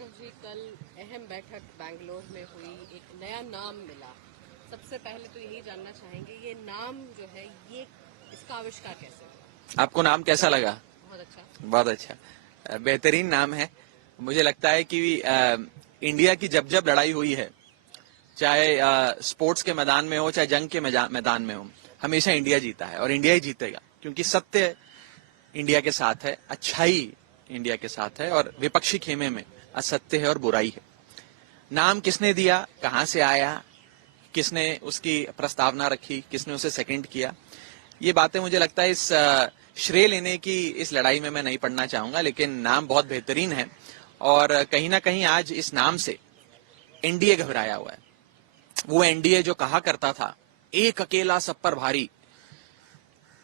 राघव जी, कल अहम बैठक बैंगलोर में हुई, एक नया नाम मिला। सबसे पहले तो यही जानना चाहेंगे, ये नाम जो है ये इसका आविष्कार कैसे हुआ? आपको नाम कैसा लगा? बहुत अच्छा। बहुत अच्छा, बेहतरीन नाम है। मुझे लगता है कि इंडिया की जब जब लड़ाई हुई है, चाहे स्पोर्ट्स के मैदान में हो चाहे जंग के मैदान में हो, हमेशा इंडिया जीता है और इंडिया ही जीतेगा, क्योंकि सत्य इंडिया के साथ है, अच्छाई इंडिया के साथ है और विपक्षी खेमे में असत्य है और बुराई है। नाम किसने दिया, कहां से आया, किसने उसकी प्रस्तावना रखी, किसने उसे सेकंड किया, ये बातें मुझे लगता है इस श्रेय लेने की इस लड़ाई में मैं नहीं पढ़ना चाहूंगा, लेकिन नाम बहुत बेहतरीन है और कहीं ना कहीं आज इस नाम से एनडीए घबराया हुआ है। वो एनडीए जो कहा करता था एक अकेला सब पर भारी,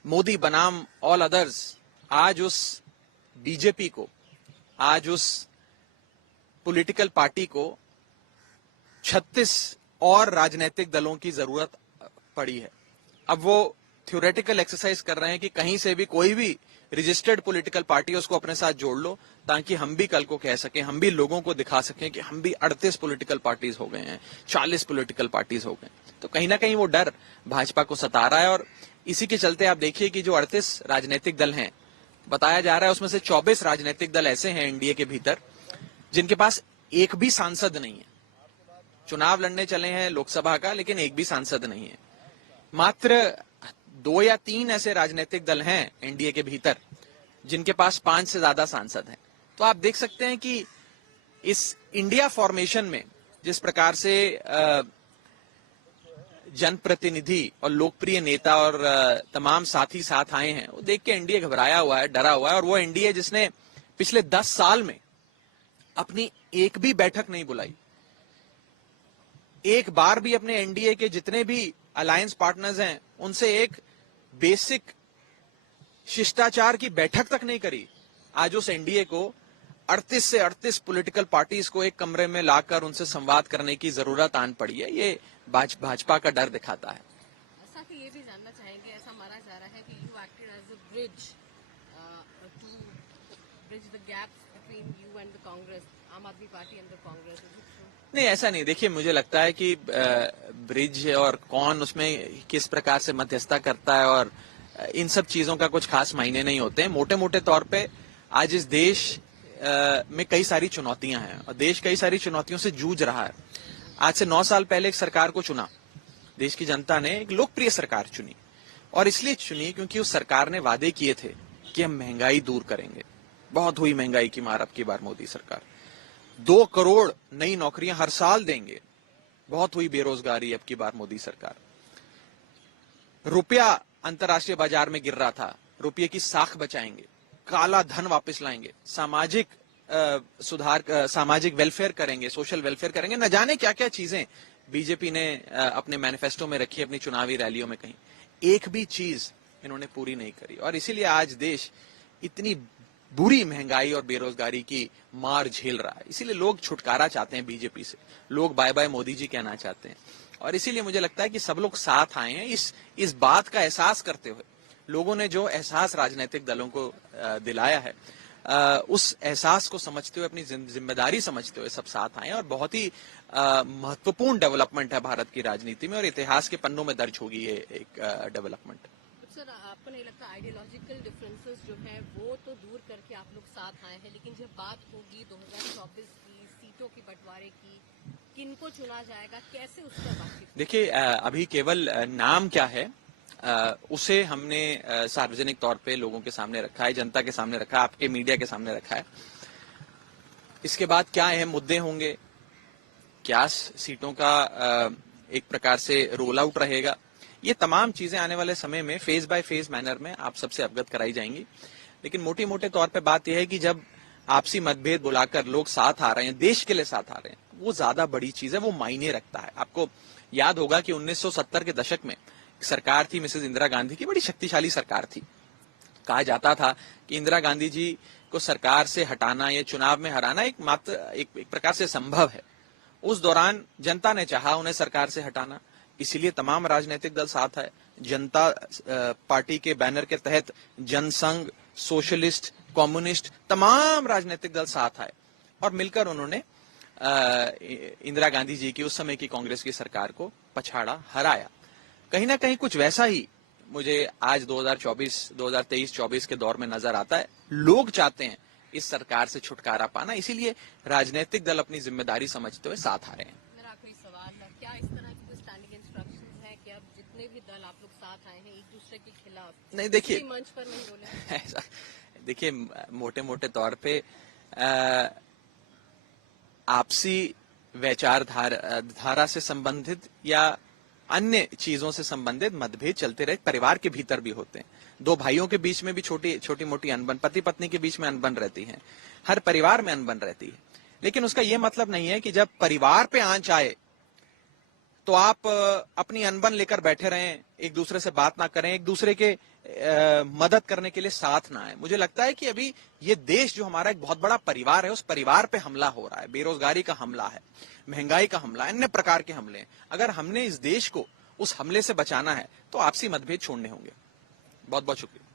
मोदी बनाम ऑल अदर्स, आज उस बीजेपी को, आज उस पॉलिटिकल पार्टी को 36 और राजनीतिक दलों की जरूरत पड़ी है। अब वो थ्योरेटिकल एक्सरसाइज कर रहे हैं कि कहीं से भी कोई भी रजिस्टर्ड पॉलिटिकल पार्टी उसको अपने साथ जोड़ लो, ताकि हम भी कल को कह सकें, हम भी लोगों को दिखा सकें कि हम भी 38 पॉलिटिकल पार्टीज हो गए हैं, 40 पॉलिटिकल पार्टीज हो गए। तो कहीं ना कहीं वो डर भाजपा को सता रहा है और इसी के चलते आप देखिए कि जो 38 राजनीतिक दल हैं, बताया जा रहा है उसमें से 24 राजनीतिक दल ऐसे हैं एनडीए के भीतर जिनके पास एक भी सांसद नहीं है। चुनाव लड़ने चले हैं लोकसभा का, लेकिन एक भी सांसद नहीं है। मात्र 2 या 3 ऐसे राजनीतिक दल हैं एनडीए के भीतर जिनके पास 5 से ज्यादा सांसद हैं। तो आप देख सकते हैं कि इस इंडिया फॉर्मेशन में जिस प्रकार से जनप्रतिनिधि और लोकप्रिय नेता और तमाम साथी साथ आए हैं, वो देख के एनडीए घबराया हुआ है, डरा हुआ है। और वो एनडीए जिसने पिछले 10 साल में अपनी एक भी बैठक नहीं बुलाई, एक बार भी अपने एनडीए के जितने भी अलायंस पार्टनर्स हैं उनसे एक बेसिक शिष्टाचार की बैठक तक नहीं करी। आज उस एनडीए को 38 से 38 पॉलिटिकल पार्टीज को एक कमरे में लाकर उनसे संवाद करने की जरूरत आन पड़ी है। ये भाजपा का डर दिखाता है। साथ ही ये भी जानना चाहेंगे, ऐसा माना जा रहा है कि you acted as a bridge to bridge the gap between you and the Congress, Aam Aadmi party and the Congress. नहीं, ऐसा नहीं। देखिए, मुझे लगता है कि ब्रिज और कौन उसमें किस प्रकार से मध्यस्थता करता है और इन सब चीजों का कुछ खास मायने नहीं होते हैं। मोटे मोटे तौर पे आज इस देश में कई सारी चुनौतियां हैं और देश कई सारी चुनौतियों से जूझ रहा है। आज से 9 साल पहले एक सरकार को चुना, देश की जनता ने एक लोकप्रिय सरकार चुनी और इसलिए चुनी क्योंकि उस सरकार ने वादे किए थे कि हम महंगाई दूर करेंगे। बहुत हुई महंगाई की मार अब की बार मोदी सरकार। 2 करोड़ नई नौकरियां हर साल देंगे। बहुत हुई बेरोजगारी अब की बार मोदी सरकार। रुपया अंतर्राष्ट्रीय बाजार में गिर रहा था, रुपये की साख बचाएंगे, काला धन वापस लाएंगे, सामाजिक सुधार, सामाजिक वेलफेयर करेंगे, सोशल वेलफेयर करेंगे। न जाने क्या क्या चीजें बीजेपी ने अपने मैनिफेस्टो में रखी, अपनी चुनावी रैलियों में कहीं एक भी चीज इन्होंने पूरी नहीं करी और इसीलिए आज देश इतनी बुरी महंगाई और बेरोजगारी की मार झेल रहा है। इसीलिए लोग छुटकारा चाहते हैं बीजेपी से, लोग बाय बाय मोदी जी कहना चाहते हैं और इसीलिए मुझे लगता है कि सब लोग साथ आए हैं इस बात का एहसास करते हुए। लोगों ने जो एहसास राजनीतिक दलों को दिलाया है, उस एहसास को समझते हुए, अपनी जिम्मेदारी समझते हुए सब साथ आए हैं और बहुत ही महत्वपूर्ण डेवलपमेंट है भारत की राजनीति में और इतिहास के पन्नों में दर्ज होगी ये एक डेवलपमेंट। सर, आपको नहीं लगता आइडियोलॉजिकल डिफरेंसेस जो है वो तो दूर करके आप लोग साथ आए हैं, लेकिन जब बात होगी 2024 की सीटों की बंटवारे की, किनको चुना जाएगा, कैसे उस पर बातचीत? देखिए, अभी केवल नाम क्या है उसे हमने सार्वजनिक तौर पे लोगों के सामने रखा है, जनता के सामने रखा है, आपके मीडिया के सामने रखा है। इसके बाद क्या अहम मुद्दे होंगे, क्या सीटों का एक प्रकार से रोल आउट रहेगा, ये तमाम चीजें आने वाले समय में फेज बाय फेज मैनर में आप सबसे अवगत कराई जाएंगी। लेकिन मोटे मोटे तौर पे बात यह है कि जब आपसी मतभेद बुलाकर लोग साथ आ रहे हैं, देश के लिए साथ आ रहे हैं, वो ज्यादा बड़ी चीज है, वो मायने रखता है। आपको याद होगा कि 1970 के दशक में सरकार थी मिसेज इंदिरा गांधी की, बड़ी शक्तिशाली सरकार थी। कहा जाता था कि इंदिरा गांधी जी को सरकार से हटाना या चुनाव में हराना एक प्रकार से संभव है। उस दौरान जनता ने चाहा उन्हें सरकार से हटाना, इसीलिए तमाम राजनीतिक दल साथ है। जनता पार्टी के बैनर के तहत जनसंघ, सोशलिस्ट, कम्युनिस्ट, तमाम राजनीतिक दल साथ आए। और मिलकर उन्होंने इंदिरा गांधी जी की उस समय की कांग्रेस की सरकार को पछाड़ा, हराया। कहीं ना कहीं कुछ वैसा ही मुझे आज 2023-24 के दौर में नजर आता है। लोग चाहते हैं इस सरकार से छुटकारा पाना, इसीलिए राजनीतिक दल अपनी जिम्मेदारी समझते हुए साथ आ रहे हैं। मेरा आखिरी सवाल है, क्या इस तरह की कोई स्टैंडिंग इंस्ट्रक्शंस हैं कि अब जितने भी दल आप लोग साथ आए हैं एक दूसरे के खिलाफ नहीं, देखिए किसी मंच पर नहीं बोले? ऐसा देखिए, मोटे मोटे तौर पे आपसी वैचार धारा से संबंधित या अन्य चीजों से संबंधित मतभेद चलते रहे, परिवार के भीतर भी होते हैं। दो भाइयों के बीच में भी छोटी मोटी अनबन, पति पत्नी के बीच में अनबन रहती है, हर परिवार में अनबन रहती है। लेकिन उसका यह मतलब नहीं है कि जब परिवार पे आंच आए तो आप अपनी अनबन लेकर बैठे रहें, एक दूसरे से बात ना करें, एक दूसरे के मदद करने के लिए साथ ना आए। मुझे लगता है कि अभी ये देश जो हमारा एक बहुत बड़ा परिवार है, उस परिवार पे हमला हो रहा है, बेरोजगारी का हमला है, महंगाई का हमला, अन्य प्रकार के हमले हैं। अगर हमने इस देश को उस हमले से बचाना है तो आपसी मतभेद छोड़ने होंगे। बहुत बहुत शुक्रिया।